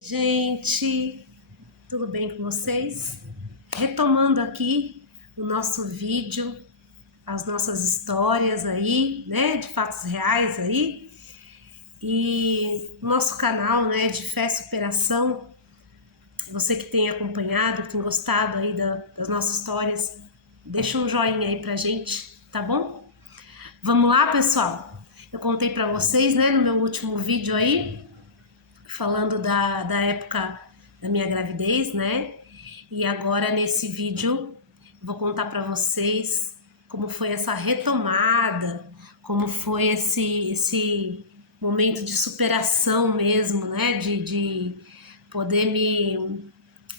Gente, tudo bem com vocês? Retomando aqui o nosso vídeo, as nossas histórias aí, né, de fatos reais aí, e nosso canal, né, de fé e superação. Você que tem acompanhado, que tem gostado aí das nossas histórias, deixa um joinha aí pra gente, tá bom? Vamos lá, pessoal? Eu contei pra vocês, né, no meu último vídeo aí, falando da época da minha gravidez, né? E agora nesse vídeo vou contar para vocês como foi essa retomada, como foi esse momento de superação mesmo, né? De poder me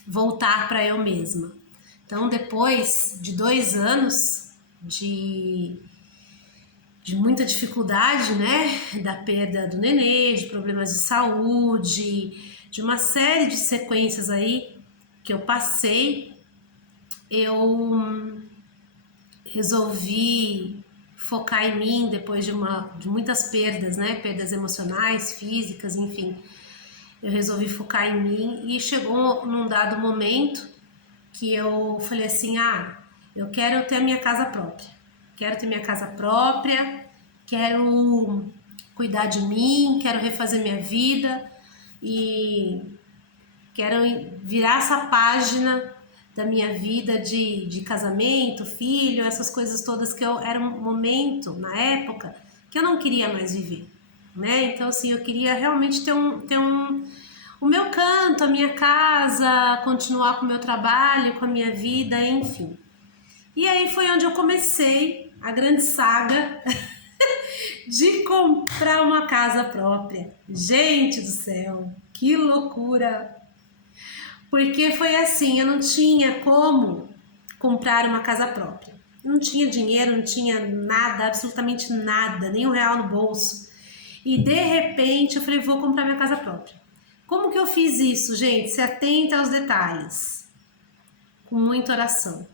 voltar para eu mesma. Então, depois de 2 anos de muita dificuldade, né, da perda do nenê, de problemas de saúde, de uma série de sequências aí que eu passei, eu resolvi focar em mim depois de muitas perdas, né, perdas emocionais, físicas, enfim. Eu resolvi focar em mim e chegou num dado momento que eu falei assim, eu quero ter a minha casa própria. Quero ter minha casa própria, quero cuidar de mim, quero refazer minha vida e quero virar essa página da minha vida de casamento, filho, essas coisas todas que era um momento, na época, que eu não queria mais viver, né? Então, assim, eu queria realmente ter o meu canto, a minha casa, continuar com o meu trabalho, com a minha vida, enfim. E aí foi onde eu comecei a grande saga de comprar uma casa própria. Gente do céu, que loucura! Porque foi assim, eu não tinha como comprar uma casa própria. Eu não tinha dinheiro, não tinha nada, absolutamente nada, nem R$ 1 no bolso. E de repente eu falei, vou comprar minha casa própria. Como que eu fiz isso, gente? Se atenta aos detalhes. Com muita oração.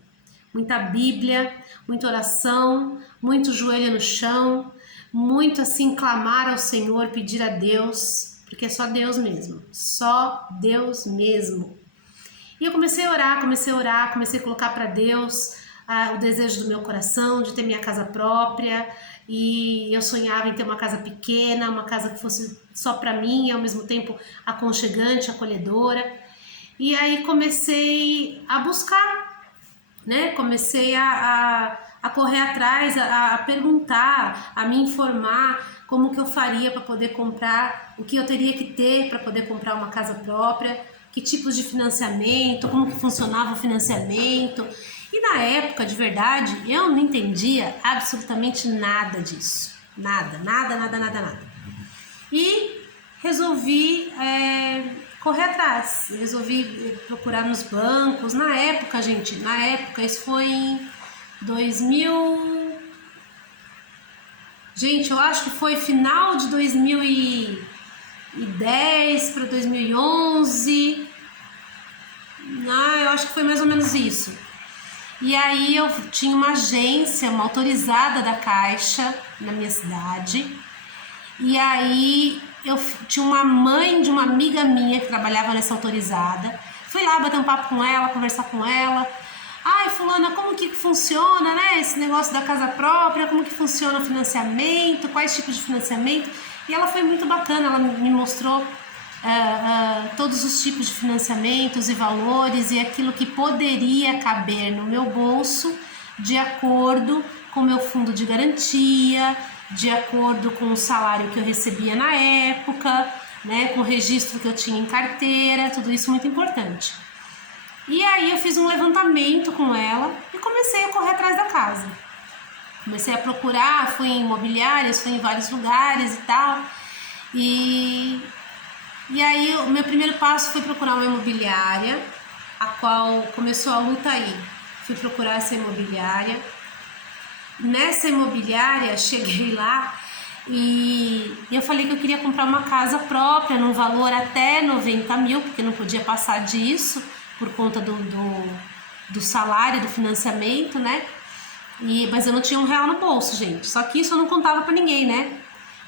Muita Bíblia, muita oração, muito joelho no chão, muito assim clamar ao Senhor, pedir a Deus, porque é só Deus mesmo, só Deus mesmo. E eu comecei a orar, comecei a colocar para Deus o desejo do meu coração de ter minha casa própria, e eu sonhava em ter uma casa pequena, uma casa que fosse só para mim e ao mesmo tempo aconchegante, acolhedora. E aí comecei a buscar, né? Comecei a correr atrás, a perguntar, a me informar como que eu faria para poder comprar, o que eu teria que ter para poder comprar uma casa própria, que tipos de financiamento, como que funcionava o financiamento. E na época, de verdade, eu não entendia absolutamente nada disso. Nada. E resolvi correr atrás, resolvi procurar nos bancos. Na época, gente, isso foi em 2000. Gente, eu acho que foi final de 2010 para 2011. Eu acho que foi mais ou menos isso. E aí eu tinha uma agência, uma autorizada da Caixa na minha cidade. E aí eu tinha uma mãe de uma amiga minha que trabalhava nessa autorizada. Fui lá bater um papo com ela, conversar com ela. Ai, fulana, como que funciona, né, esse negócio da casa própria? Como que funciona o financiamento? Quais tipos de financiamento? E ela foi muito bacana, ela me mostrou todos os tipos de financiamentos e valores e aquilo que poderia caber no meu bolso de acordo com o meu fundo de garantia, de acordo com o salário que eu recebia na época, né, com o registro que eu tinha em carteira, tudo isso muito importante. E aí eu fiz um levantamento com ela e comecei a correr atrás da casa. Comecei a procurar, fui em imobiliárias, fui em vários lugares e tal. E aí o meu primeiro passo foi procurar uma imobiliária, a qual começou a luta aí. Fui procurar essa imobiliária. Nessa imobiliária, cheguei lá e eu falei que eu queria comprar uma casa própria num valor até 90 mil, porque não podia passar disso por conta do salário, do financiamento, né? Mas eu não tinha R$ 1 no bolso, gente. Só que isso eu não contava pra ninguém, né?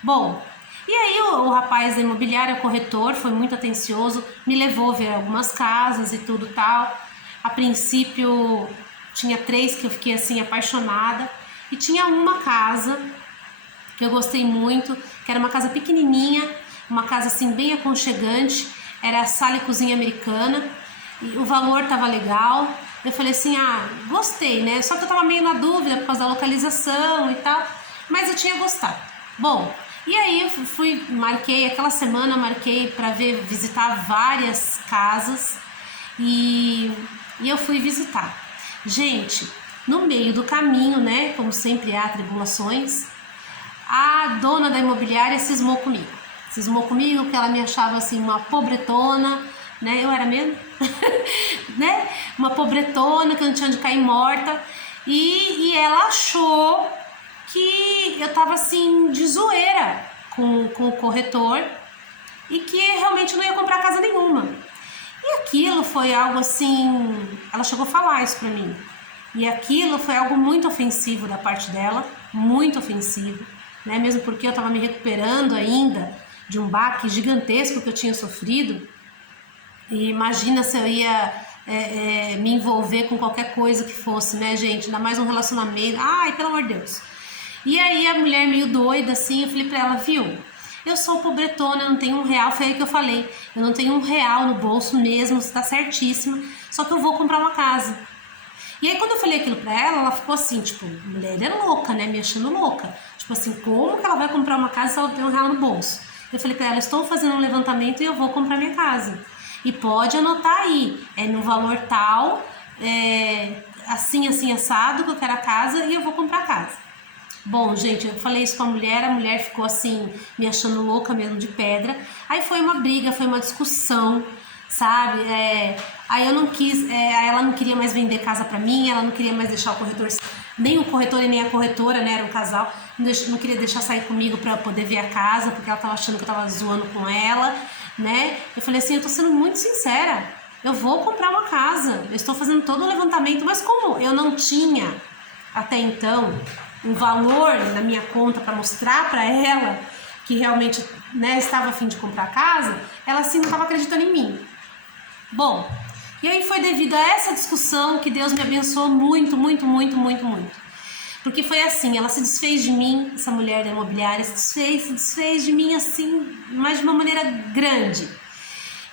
Bom, E aí o rapaz da imobiliária, o corretor, foi muito atencioso, me levou ver algumas casas e tudo tal. A princípio tinha 3 que eu fiquei assim apaixonada, e tinha uma casa que eu gostei muito, que era uma casa pequenininha, uma casa assim bem aconchegante, era sala e cozinha americana, e o valor tava legal. Eu falei assim, gostei, né? Só que eu tava meio na dúvida por causa da localização e tal, mas eu tinha gostado. Bom, e aí eu marquei, aquela semana marquei para visitar várias casas e eu fui visitar. Gente, no meio do caminho, né, como sempre há tribulações, a dona da imobiliária cismou comigo. Cismou comigo que ela me achava assim uma pobretona, né? Eu era mesmo, né? Uma pobretona que eu não tinha onde cair morta. E ela achou que eu tava assim de zoeira com o corretor e que realmente não ia comprar casa nenhuma. E aquilo foi algo assim, ela chegou a falar isso pra mim. E aquilo foi algo muito ofensivo da parte dela, muito ofensivo, né? Mesmo porque eu estava me recuperando ainda de um baque gigantesco que eu tinha sofrido. E imagina se eu ia me envolver com qualquer coisa que fosse, né, gente? Ainda mais um relacionamento. Ai, pelo amor de Deus. E aí a mulher meio doida, assim, eu falei pra ela, viu? Eu sou pobretona, eu não tenho R$1, foi aí que eu falei. Eu não tenho R$1 no bolso mesmo, você tá certíssima. Só que eu vou comprar uma casa. E aí quando eu falei aquilo pra ela, ela ficou assim, tipo, mulher é louca, né, me achando louca. Tipo assim, como que ela vai comprar uma casa se ela tem R$1 no bolso? Eu falei pra ela, estou fazendo um levantamento e eu vou comprar minha casa. E pode anotar aí, é no valor tal, assim, assim, assado, que eu quero a casa e eu vou comprar a casa. Bom, gente, eu falei isso com a mulher ficou assim, me achando louca mesmo de pedra. Aí foi uma briga, foi uma discussão, sabe? Aí eu não quis, aí ela não queria mais vender casa pra mim, ela não queria mais deixar o corretor, nem o corretor e nem a corretora, né? Era um casal, não queria deixar sair comigo pra poder ver a casa, porque ela tava achando que eu tava zoando com ela, né? Eu falei assim, eu tô sendo muito sincera, eu vou comprar uma casa, eu estou fazendo todo o levantamento, mas como eu não tinha até então um valor na minha conta para mostrar para ela que realmente, né, estava a fim de comprar casa, ela assim não estava acreditando em mim. Bom, e aí foi devido a essa discussão que Deus me abençoou muito, muito, muito, muito, muito. Porque foi assim, ela se desfez de mim, essa mulher da imobiliária se desfez de mim assim, mas de uma maneira grande.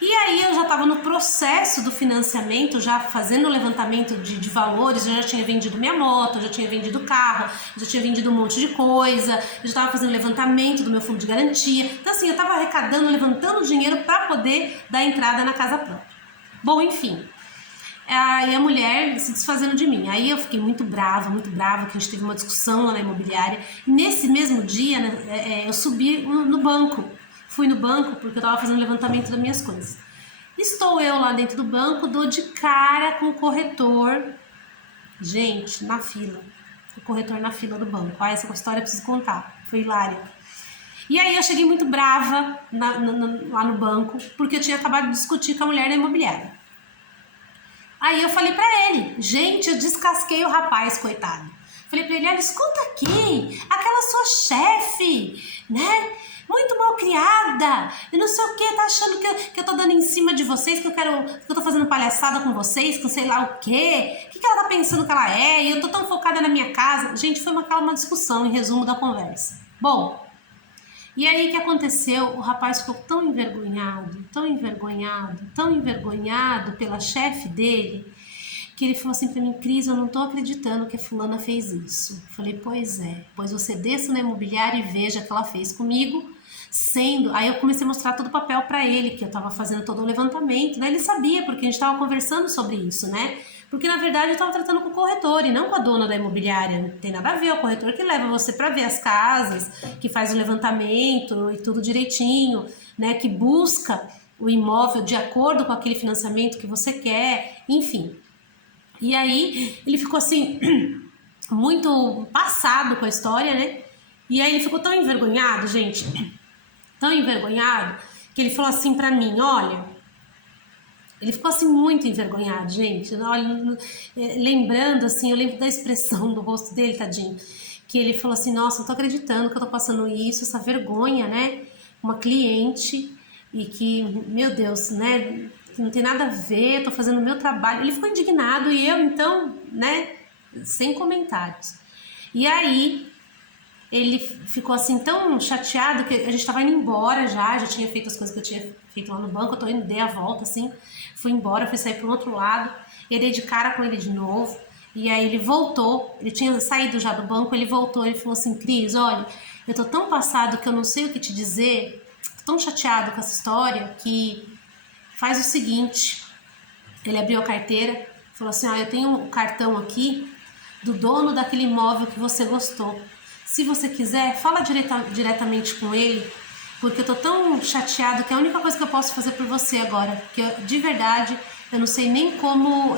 E aí eu já estava no processo do financiamento, já fazendo o levantamento de valores, eu já tinha vendido minha moto, eu já tinha vendido o carro, eu já tinha vendido um monte de coisa, eu já estava fazendo levantamento do meu fundo de garantia. Então assim, eu estava arrecadando, levantando dinheiro para poder dar entrada na casa própria. Bom, enfim, aí a mulher se desfazendo de mim. Aí eu fiquei muito brava, que a gente teve uma discussão lá na imobiliária. E nesse mesmo dia, né, eu subi no banco. Fui no banco porque eu estava fazendo levantamento das minhas coisas. Estou eu lá dentro do banco, dou de cara com o corretor. Gente, na fila. O corretor na fila do banco. Essa história eu preciso contar. Foi hilária. E aí eu cheguei muito brava lá no banco, porque eu tinha acabado de discutir com a mulher da imobiliária. Aí eu falei pra ele, gente, eu descasquei o rapaz, coitado. Falei pra ele, olha, escuta aqui, aquela sua chefe, né? Muito mal criada, e não sei o que, tá achando que eu tô dando em cima de vocês, que eu tô fazendo palhaçada com vocês, com sei lá o quê. O que ela tá pensando que ela é? E eu tô tão focada na minha casa. Gente, foi uma discussão, em resumo da conversa. Bom, e aí o que aconteceu? O rapaz ficou tão envergonhado, tão envergonhado, tão envergonhado pela chefe dele, que ele falou assim pra mim, Cris, eu não tô acreditando que a fulana fez isso. Eu falei, pois é, pois você desça na imobiliária e veja o que ela fez comigo, aí eu comecei a mostrar todo o papel pra ele, que eu tava fazendo todo o levantamento, né? Ele sabia, porque a gente tava conversando sobre isso, né? Porque na verdade eu tava tratando com o corretor e não com a dona da imobiliária, não tem nada a ver, é o corretor que leva você pra ver as casas, que faz o levantamento e tudo direitinho, né? Que busca o imóvel de acordo com aquele financiamento que você quer, enfim. E aí ele ficou assim, muito passado com a história, né? E aí ele ficou tão envergonhado, gente, tão envergonhado, que ele falou assim pra mim, olha, ele ficou assim muito envergonhado, gente, olha, lembrando assim, eu lembro da expressão do rosto dele, tadinho, que ele falou assim, nossa, não tô acreditando que eu tô passando isso, essa vergonha, né? uma cliente e que, meu Deus, né, não tem nada a ver, tô fazendo o meu trabalho. Ele ficou indignado e eu, então, né, sem comentários. E aí, ele ficou assim tão chateado que a gente tava indo embora já tinha feito as coisas que eu tinha feito lá no banco, eu tô indo, dei a volta assim, fui embora, fui sair pro outro lado, e dei de cara com ele de novo, e aí ele voltou, ele tinha saído já do banco, ele voltou, ele falou assim, Cris, olha, eu tô tão passado que eu não sei o que te dizer, tô tão chateado com essa história, que faz o seguinte, ele abriu a carteira, falou assim, eu tenho um cartão aqui do dono daquele imóvel que você gostou. Se você quiser, fala diretamente com ele, porque eu tô tão chateado que é a única coisa que eu posso fazer por você agora, que de verdade eu não sei nem como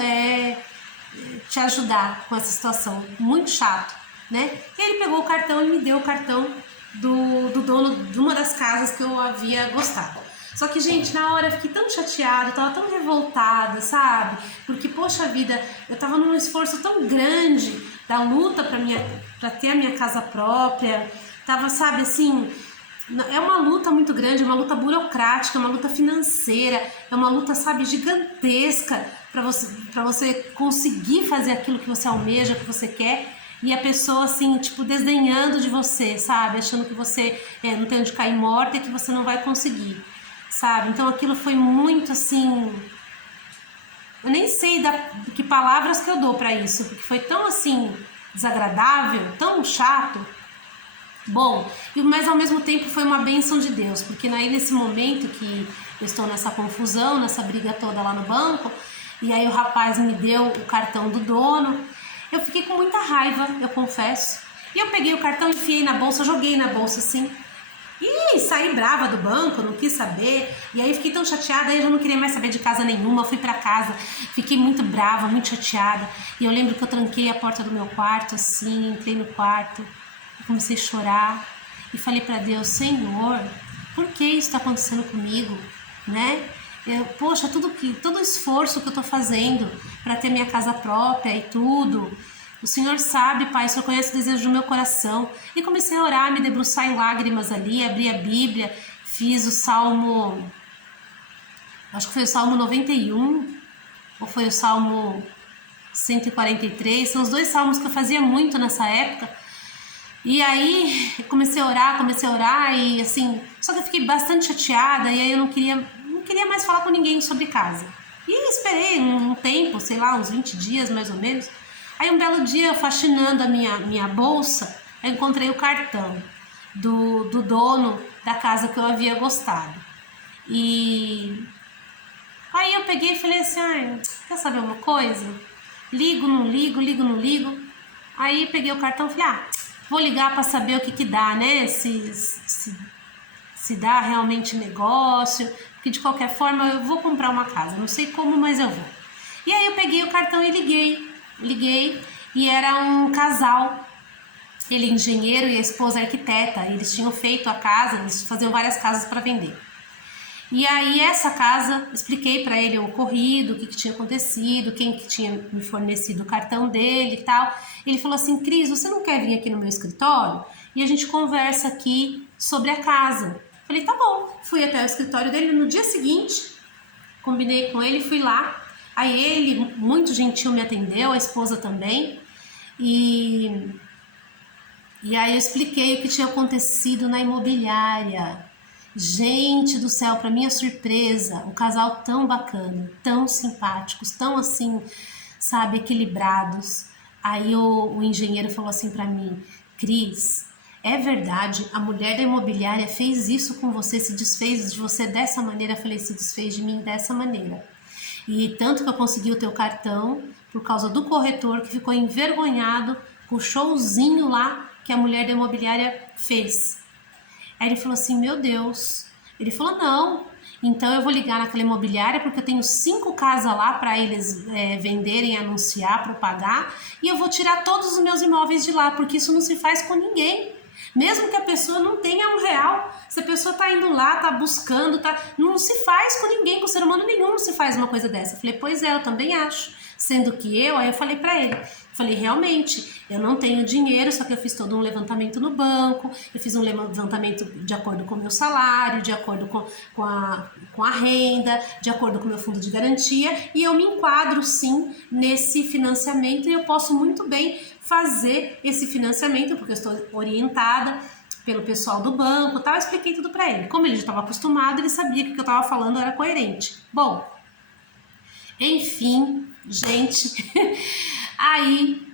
te ajudar com essa situação, muito chato, né? E ele pegou o cartão e me deu o cartão do dono de uma das casas que eu havia gostado. Só que, gente, na hora eu fiquei tão chateada, eu tava tão revoltada, sabe? Porque, poxa vida, eu tava num esforço tão grande da luta pra ter a minha casa própria. Tava, sabe, assim, é uma luta muito grande, uma luta burocrática, uma luta financeira, é uma luta, sabe, gigantesca pra você conseguir fazer aquilo que você almeja, que você quer. E a pessoa, assim, tipo, desdenhando de você, sabe? Achando que você não tem onde cair morta e que você não vai conseguir, sabe? Então aquilo foi muito, assim... Eu nem sei que palavras que eu dou pra isso, porque foi tão, assim, desagradável, tão chato. Bom, mas ao mesmo tempo foi uma bênção de Deus, porque aí nesse momento que eu estou nessa confusão, nessa briga toda lá no banco, e aí o rapaz me deu o cartão do dono, eu fiquei com muita raiva, eu confesso. E eu peguei o cartão, enfiei na bolsa, joguei na bolsa assim. E saí brava do banco, não quis saber. E aí fiquei tão chateada, aí eu já não queria mais saber de casa nenhuma. Fui pra casa, fiquei muito brava, muito chateada. E eu lembro que eu tranquei a porta do meu quarto assim, entrei no quarto, comecei a chorar. E falei pra Deus, Senhor, por que isso tá acontecendo comigo, né? Poxa, todo o esforço que eu tô fazendo para ter minha casa própria e tudo, o Senhor sabe, Pai, o Senhor conhece o desejo do meu coração. E comecei a orar, me debruçar em lágrimas ali, abri a Bíblia, fiz o Salmo, acho que foi o Salmo 91, ou foi o Salmo 143, são os dois salmos que eu fazia muito nessa época. E aí comecei a orar e assim, só que eu fiquei bastante chateada e aí eu não queria mais falar com ninguém sobre casa. E esperei um tempo, sei lá, uns 20 dias mais ou menos. Aí um belo dia, faxinando a minha bolsa, eu encontrei o cartão do dono da casa que eu havia gostado. E aí eu peguei e falei assim, quer saber uma coisa? Ligo, não ligo, ligo, não ligo. Aí peguei o cartão e falei, vou ligar para saber o que dá, né? Se dá realmente negócio, porque de qualquer forma eu vou comprar uma casa, não sei como, mas eu vou. E aí eu peguei o cartão e liguei e era um casal, ele é engenheiro e a esposa é arquiteta, eles tinham feito a casa, eles faziam várias casas para vender. E aí essa casa, expliquei para ele o ocorrido, o que tinha acontecido, quem que tinha me fornecido o cartão dele e tal. Ele falou assim, Cris, você não quer vir aqui no meu escritório? E a gente conversa aqui sobre a casa. Falei, tá bom. Fui até o escritório dele no dia seguinte, combinei com ele, fui lá. Aí ele, muito gentil, me atendeu, a esposa também. E aí eu expliquei o que tinha acontecido na imobiliária. Gente do céu, para minha surpresa, um casal tão bacana, tão simpáticos, tão assim, sabe, equilibrados. Aí o engenheiro falou assim para mim, Cris, é verdade, a mulher da imobiliária fez isso com você, se desfez de você dessa maneira? Eu falei, se desfez de mim dessa maneira. E tanto que eu consegui o teu cartão por causa do corretor que ficou envergonhado com o showzinho lá que a mulher da imobiliária fez. Aí ele falou assim, meu Deus. Ele falou, não, então eu vou ligar naquela imobiliária porque eu tenho 5 casas lá para eles venderem, anunciar, propagar, e eu vou tirar todos os meus imóveis de lá, porque isso não se faz com ninguém. Mesmo que a pessoa não tenha R$1, se a pessoa tá indo lá, tá buscando, não se faz com ninguém, com ser humano nenhum não se faz uma coisa dessa. Eu falei, pois é, eu também acho. Sendo que aí eu falei pra ele, Falei, realmente, eu não tenho dinheiro, só que eu fiz todo um levantamento no banco, eu fiz um levantamento de acordo com o meu salário, de acordo com a renda, de acordo com o meu fundo de garantia, e eu me enquadro sim nesse financiamento e eu posso muito bem fazer esse financiamento, porque eu estou orientada pelo pessoal do banco, tal. Eu expliquei tudo para ele. Como ele já estava acostumado, ele sabia que o que eu estava falando era coerente. Bom, enfim, gente, aí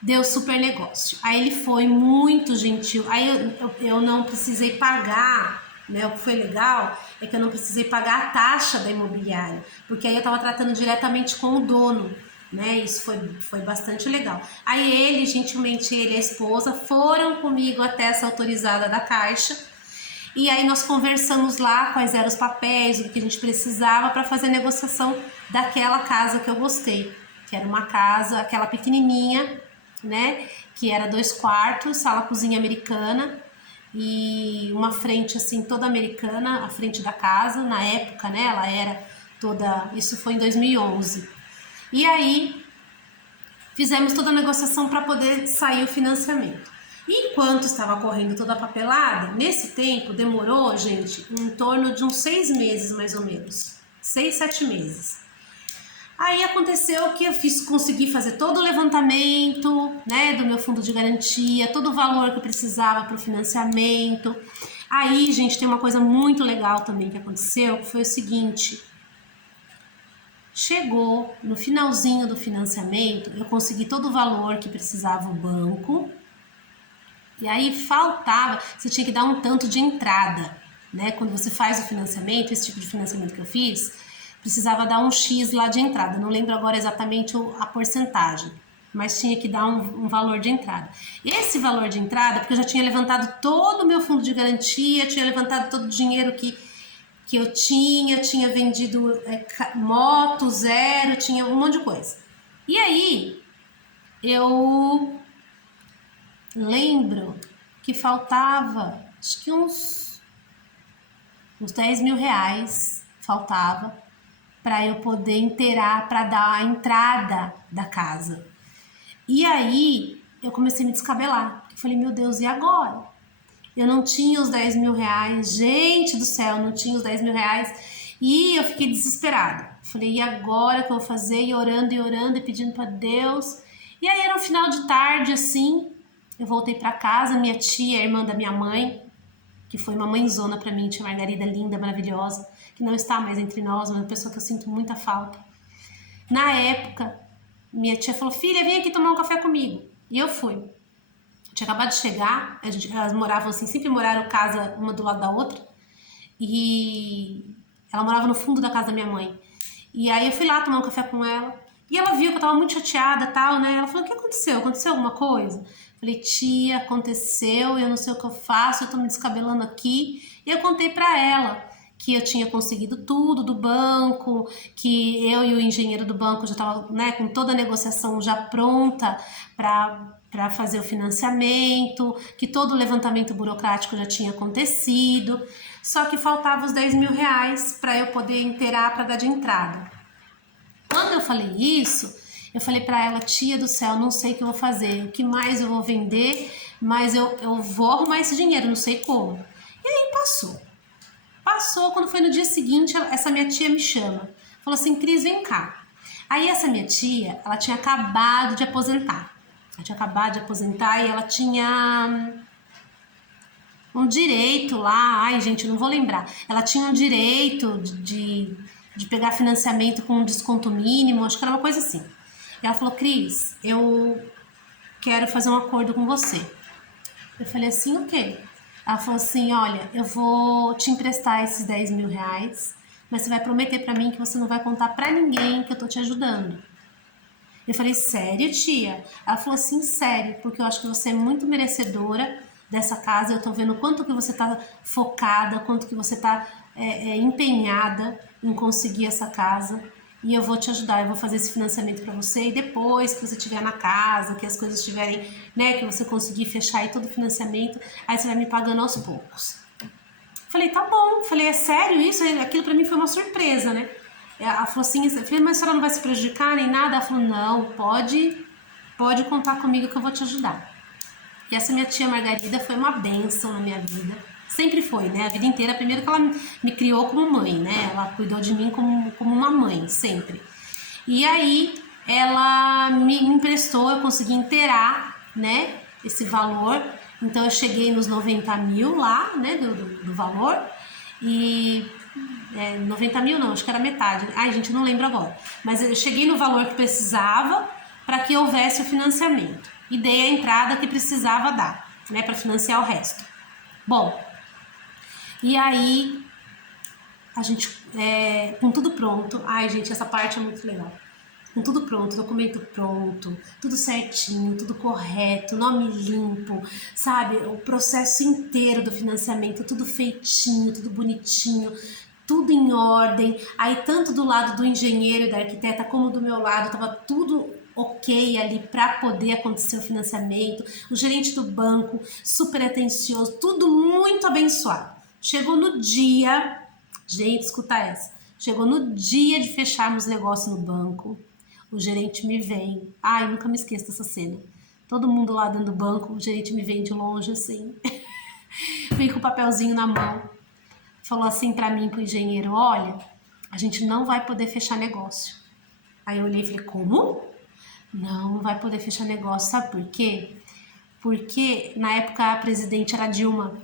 deu super negócio. Aí ele foi muito gentil. Aí eu não precisei pagar, né? O que foi legal é que eu não precisei pagar a taxa da imobiliária, porque aí eu estava tratando diretamente com o dono, né? Isso foi bastante legal. Aí ele, gentilmente, ele e a esposa foram comigo até essa autorizada da Caixa. E aí nós conversamos lá quais eram os papéis, o que a gente precisava para fazer a negociação daquela casa que eu gostei, que era uma casa, aquela pequenininha, né, que era 2 quartos, sala cozinha americana e uma frente assim toda americana, a frente da casa, na época, né, ela era toda, isso foi em 2011. E aí fizemos toda a negociação para poder sair o financiamento. E enquanto estava correndo toda a papelada, nesse tempo demorou, gente, em torno de uns 6 meses mais ou menos, 6, 7 meses. Aí aconteceu que eu consegui fazer todo o levantamento, né, do meu fundo de garantia, todo o valor que eu precisava para o financiamento. Aí, gente, tem uma coisa muito legal também que aconteceu, que foi o seguinte: chegou no finalzinho do financiamento, eu consegui todo o valor que precisava o banco, e aí faltava, você tinha que dar um tanto de entrada, né? Quando você faz o financiamento, esse tipo de financiamento que eu fiz, precisava dar um X lá de entrada, não lembro agora exatamente a porcentagem, mas tinha que dar um valor de entrada. Esse valor de entrada, porque eu já tinha levantado todo o meu fundo de garantia, tinha levantado todo o dinheiro que eu tinha vendido moto, zero, tinha um monte de coisa. E aí, eu lembro que faltava, acho que uns 10 mil reais faltava para eu poder inteirar, para dar a entrada da casa. E aí, eu comecei a me descabelar. Eu falei, meu Deus, e agora? Eu não tinha os 10 mil reais, gente do céu, não tinha os 10 mil reais. E eu fiquei desesperada. Falei, e agora que eu vou fazer? E orando e pedindo para Deus. E aí era um final de tarde, assim, eu voltei para casa, minha tia, a irmã da minha mãe, que foi uma mãezona para mim, tia Margarida, linda, maravilhosa, que não está mais entre nós, mas uma pessoa que eu sinto muita falta. Na época, minha tia falou, filha, vem aqui tomar um café comigo. E eu fui. Tinha acabado de chegar, elas moravam assim, sempre moraram casa uma do lado da outra, e ela morava no fundo da casa da minha mãe. E aí eu fui lá tomar um café com ela, e ela viu que eu tava muito chateada e tal, né? Ela falou, o que aconteceu? Aconteceu alguma coisa? Falei, tia, aconteceu, eu não sei o que eu faço, eu tô me descabelando aqui. E eu contei pra ela que eu tinha conseguido tudo do banco, que eu e o engenheiro do banco já tava, né, com toda a negociação já pronta para fazer o financiamento, que todo o levantamento burocrático já tinha acontecido, só que faltava os 10 mil reais para eu poder inteirar para dar de entrada. Quando eu falei isso, eu falei para ela, tia do céu, não sei o que eu vou fazer, o que mais eu vou vender, mas eu vou arrumar esse dinheiro, não sei como. E aí Passou, quando foi no dia seguinte, essa minha tia me chama. Falou assim, Cris, vem cá. Aí essa minha tia, ela tinha acabado de aposentar. Ela tinha acabado de aposentar e ela tinha um direito lá, ai gente, eu não vou lembrar. Ela tinha um direito de pegar financiamento com um desconto mínimo, acho que era uma coisa assim. E ela falou, Cris, eu quero fazer um acordo com você. Eu falei assim, o quê? Ela falou assim, olha, eu vou te emprestar esses 10 mil reais, mas você vai prometer pra mim que você não vai contar pra ninguém que eu tô te ajudando. Eu falei, sério, tia? Ela falou assim, sério, porque eu acho que você é muito merecedora dessa casa, eu tô vendo o quanto que você tá focada, quanto que você tá empenhada em conseguir essa casa, e eu vou te ajudar, eu vou fazer esse financiamento para você, e depois que você estiver na casa, que as coisas estiverem, né, que você conseguir fechar aí todo o financiamento, aí você vai me pagando aos poucos. Falei, tá bom. Falei, é sério isso? Aquilo para mim foi uma surpresa, né? Ela falou assim, eu falei, mas a senhora não vai se prejudicar nem nada? Ela falou, não, pode pode contar comigo que eu vou te ajudar. E essa minha tia Margarida foi uma bênção na minha vida. Sempre foi, né? A vida inteira. Primeiro que ela me criou como mãe, né? Ela cuidou de mim como uma mãe, sempre. E aí, ela me emprestou, eu consegui inteirar, né? Esse valor. Então, eu cheguei nos 90 mil lá, né? Do valor. E... 90 mil não, acho que era metade. Ai, gente, não lembro agora. Mas eu cheguei no valor que precisava para que houvesse o financiamento. E dei a entrada que precisava dar, né, para financiar o resto. Bom, e aí a gente, com tudo pronto, ai gente, essa parte é muito legal. Com tudo pronto, documento pronto, tudo certinho, tudo correto, nome limpo, sabe? O processo inteiro do financiamento, tudo feitinho, tudo bonitinho, tudo em ordem. Aí tanto do lado do engenheiro e da arquiteta como do meu lado, tava tudo ok ali para poder acontecer o financiamento. O gerente do banco, super atencioso, tudo muito abençoado. Chegou no dia, gente, escuta essa. Chegou no dia de fecharmos negócio no banco, o gerente me vem. Ai, nunca me esqueço dessa cena. Todo mundo lá dentro do banco, o gerente me vem de longe assim. Vem com o papelzinho na mão. Falou assim para mim, pro engenheiro: olha, a gente não vai poder fechar negócio. Aí eu olhei e falei: como? Não vai poder fechar negócio, sabe por quê? Porque na época a presidente era a Dilma.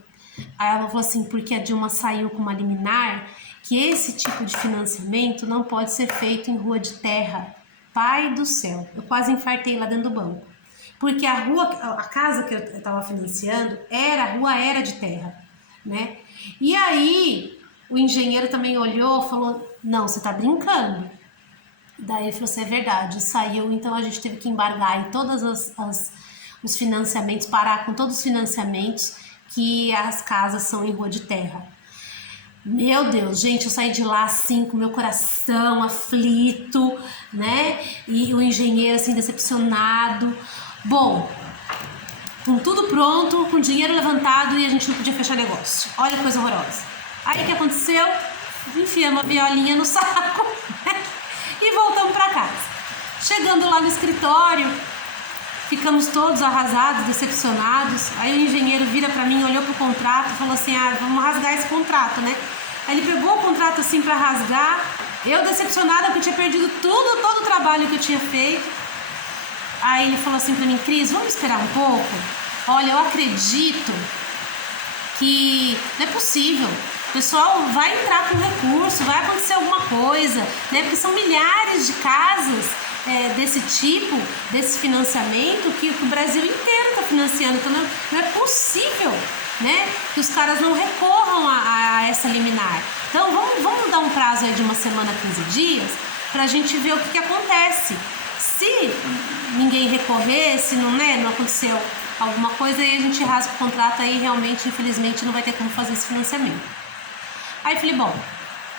Aí ela falou assim, porque a Dilma saiu com uma liminar que esse tipo de financiamento não pode ser feito em rua de terra. Pai do céu, eu quase infartei lá dentro do banco. Porque a casa que eu estava financiando, a rua era de terra, né? E aí o engenheiro também olhou e falou: não, você tá brincando. Daí ele falou assim: é verdade, saiu, então a gente teve que embargar em todos os financiamentos, parar com todos os financiamentos, que as casas são em rua de terra. Meu Deus, gente, eu saí de lá assim, com meu coração aflito, né? E o engenheiro assim, decepcionado. Bom, com tudo pronto, com dinheiro levantado e a gente não podia fechar negócio. Olha que coisa horrorosa. Aí o que aconteceu? Enfiamos a violinha no saco, né? E voltamos para casa. Chegando lá no escritório, ficamos todos arrasados, decepcionados. Aí o engenheiro vira para mim, olhou pro contrato e falou assim: ah, vamos rasgar esse contrato, né? Aí ele pegou o contrato assim para rasgar. Eu decepcionada porque eu tinha perdido todo o trabalho que eu tinha feito. Aí ele falou assim para mim: Cris, vamos esperar um pouco? Olha, eu acredito que não é possível. O pessoal vai entrar com recurso, vai acontecer alguma coisa, né? Porque são milhares de casas desse tipo, desse financiamento que o Brasil inteiro está financiando. Então não é possível, né, que os caras não recorram a essa liminar. Então vamos dar um prazo aí de uma semana, 15 dias, para a gente ver o que acontece. Se ninguém recorrer, se não aconteceu alguma coisa, aí a gente rasga o contrato, aí realmente, infelizmente, não vai ter como fazer esse financiamento. Aí falei: bom,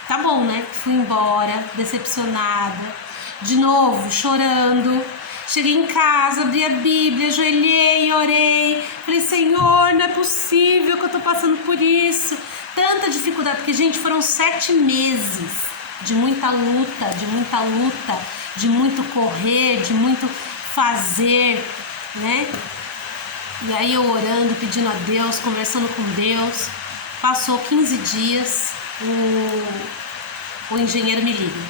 tá bom, né? Fui embora, decepcionada, de novo, chorando. Cheguei em casa, abri a Bíblia, ajoelhei, orei. Falei: Senhor, não é possível que eu tô passando por isso. Tanta dificuldade, porque, gente, foram 7 meses de muita luta, de muito correr, de muito fazer, né? E aí eu orando, pedindo a Deus, conversando com Deus. Passou 15 dias, o engenheiro me liga: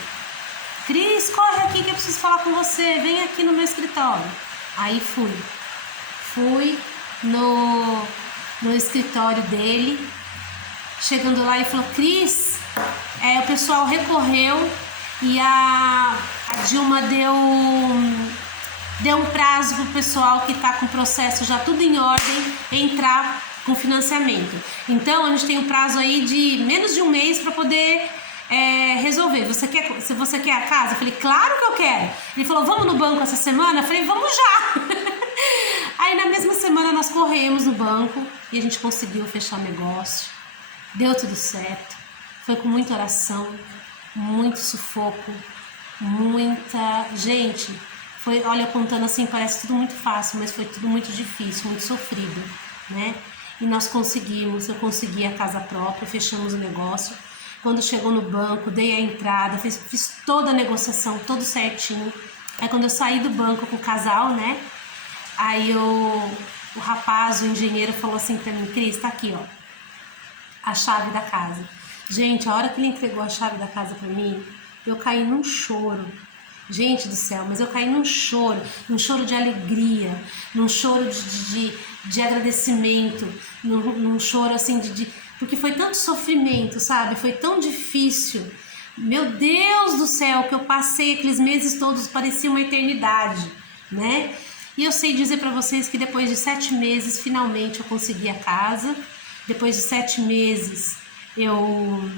Cris, corre aqui que eu preciso falar com você, vem aqui no meu escritório. Aí fui no escritório dele. Chegando lá, ele falou: Cris, o pessoal recorreu e a Dilma deu um prazo pro pessoal que tá com o processo já tudo em ordem entrar com financiamento. Então a gente tem um prazo aí de menos de um mês para poder resolver. Se você quer a casa? Eu falei: claro que eu quero. Ele falou: vamos no banco essa semana? Eu falei: vamos já. Aí na mesma semana nós corremos no banco e a gente conseguiu fechar o negócio. Deu tudo certo. Foi com muita oração, muito sufoco, muita... Gente, foi, olha, contando assim, parece tudo muito fácil, mas foi tudo muito difícil, muito sofrido, né? E nós conseguimos, eu consegui a casa própria, fechamos o negócio. Quando chegou no banco, dei a entrada, fiz toda a negociação, tudo certinho. Aí quando eu saí do banco com o casal, né, Aí o rapaz, o engenheiro, falou assim pra mim: Cris, tá aqui, ó, a chave da casa. Gente, a hora que ele entregou a chave da casa pra mim, eu caí num choro. Gente do céu, mas eu caí num choro de alegria, num choro de agradecimento, num choro assim porque foi tanto sofrimento, sabe? Foi tão difícil. Meu Deus do céu, que eu passei aqueles meses todos, parecia uma eternidade, né? E eu sei dizer para vocês que depois de 7 meses, finalmente eu consegui a casa. Depois de 7 meses, eu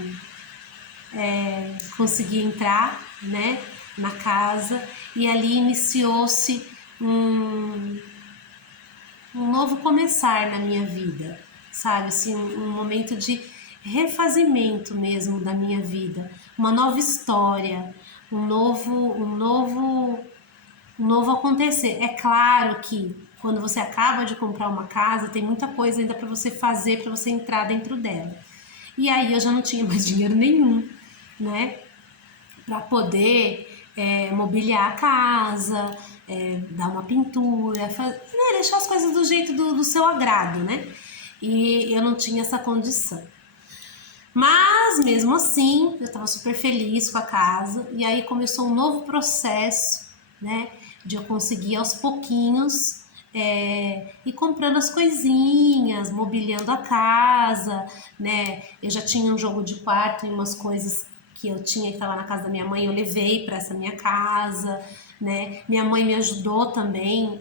consegui entrar, né, na casa, e ali iniciou-se um novo começar na minha vida, sabe, assim, um momento de refazimento mesmo da minha vida, uma nova história, um novo acontecer. É claro que quando você acaba de comprar uma casa, tem muita coisa ainda para você fazer, para você entrar dentro dela. E aí eu já não tinha mais dinheiro nenhum, né, para poder mobiliar a casa, dar uma pintura, né, deixar as coisas do jeito do seu agrado, né? E eu não tinha essa condição. Mas mesmo assim, eu estava super feliz com a casa, e aí começou um novo processo, né, de eu conseguir aos pouquinhos ir comprando as coisinhas, mobiliando a casa, né? Eu já tinha um jogo de quarto e umas coisas que eu tinha que estava na casa da minha mãe, eu levei para essa minha casa, né? Minha mãe me ajudou também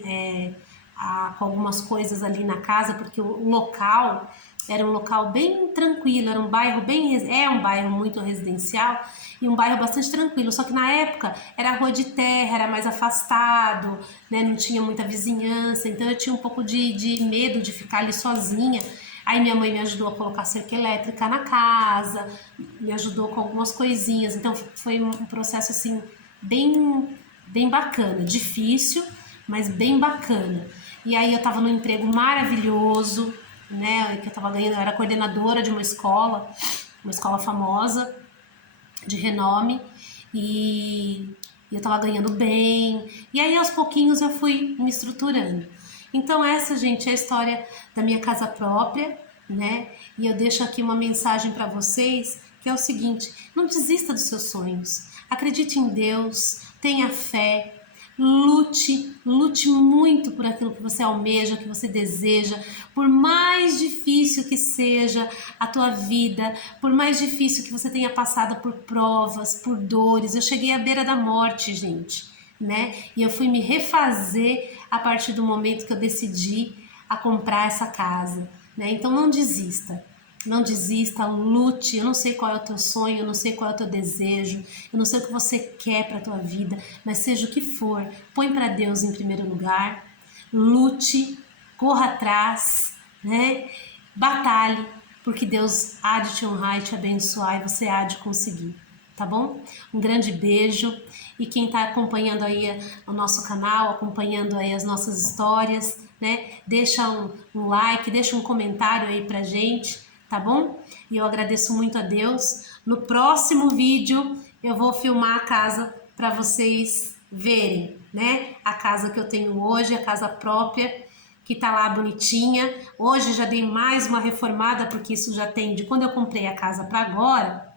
com algumas coisas ali na casa, porque o local era um local bem tranquilo, era um bairro é um bairro muito residencial e um bairro bastante tranquilo, só que na época era rua de terra, era mais afastado, né, não tinha muita vizinhança, então eu tinha um pouco de medo de ficar ali sozinha. Aí minha mãe me ajudou a colocar cerca elétrica na casa, me ajudou com algumas coisinhas, então foi um processo assim bem bacana, difícil, mas bem bacana. E aí eu tava num emprego maravilhoso, né, que eu tava ganhando, eu era coordenadora de uma escola famosa, de renome, e eu tava ganhando bem, e aí aos pouquinhos eu fui me estruturando. Então essa, gente, é a história da minha casa própria, né, e eu deixo aqui uma mensagem para vocês, que é o seguinte: não desista dos seus sonhos, acredite em Deus, tenha fé, lute muito por aquilo que você almeja, que você deseja, por mais difícil que seja a tua vida, por mais difícil que você tenha passado por provas, por dores. Eu cheguei à beira da morte, gente, né? E eu fui me refazer a partir do momento que eu decidi a comprar essa casa, né? Então não desista. Não desista, lute. Eu não sei qual é o teu sonho, eu não sei qual é o teu desejo, eu não sei o que você quer para a tua vida, mas seja o que for, põe para Deus em primeiro lugar, lute, corra atrás, né? Batalhe, porque Deus há de te honrar e te abençoar e você há de conseguir, tá bom? Um grande beijo, e quem está acompanhando aí o nosso canal, acompanhando aí as nossas histórias, né? Deixa um like, deixa um comentário aí pra gente, tá bom? E eu agradeço muito a Deus. No próximo vídeo eu vou filmar a casa para vocês verem, né? A casa que eu tenho hoje, a casa própria, que tá lá bonitinha. Hoje já dei mais uma reformada, porque isso já tem, de quando eu comprei a casa para agora,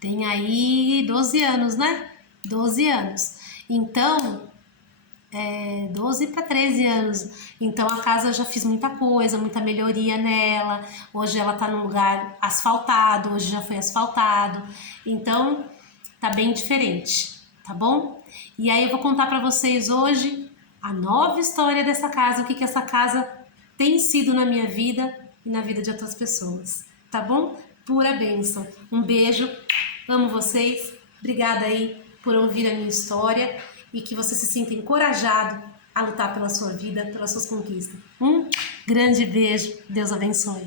tem aí 12 anos, né? 12 anos. Então, 12 para 13 anos. Então a casa eu já fiz muita coisa, muita melhoria nela. Hoje ela tá num lugar asfaltado, hoje já foi asfaltado. Então tá bem diferente, tá bom? E aí eu vou contar para vocês hoje a nova história dessa casa, o que essa casa tem sido na minha vida e na vida de outras pessoas, tá bom? Pura bênção. Um beijo, amo vocês. Obrigada aí por ouvir a minha história e que você se sinta encorajado a lutar pela sua vida, pelas suas conquistas. Um grande beijo, Deus abençoe.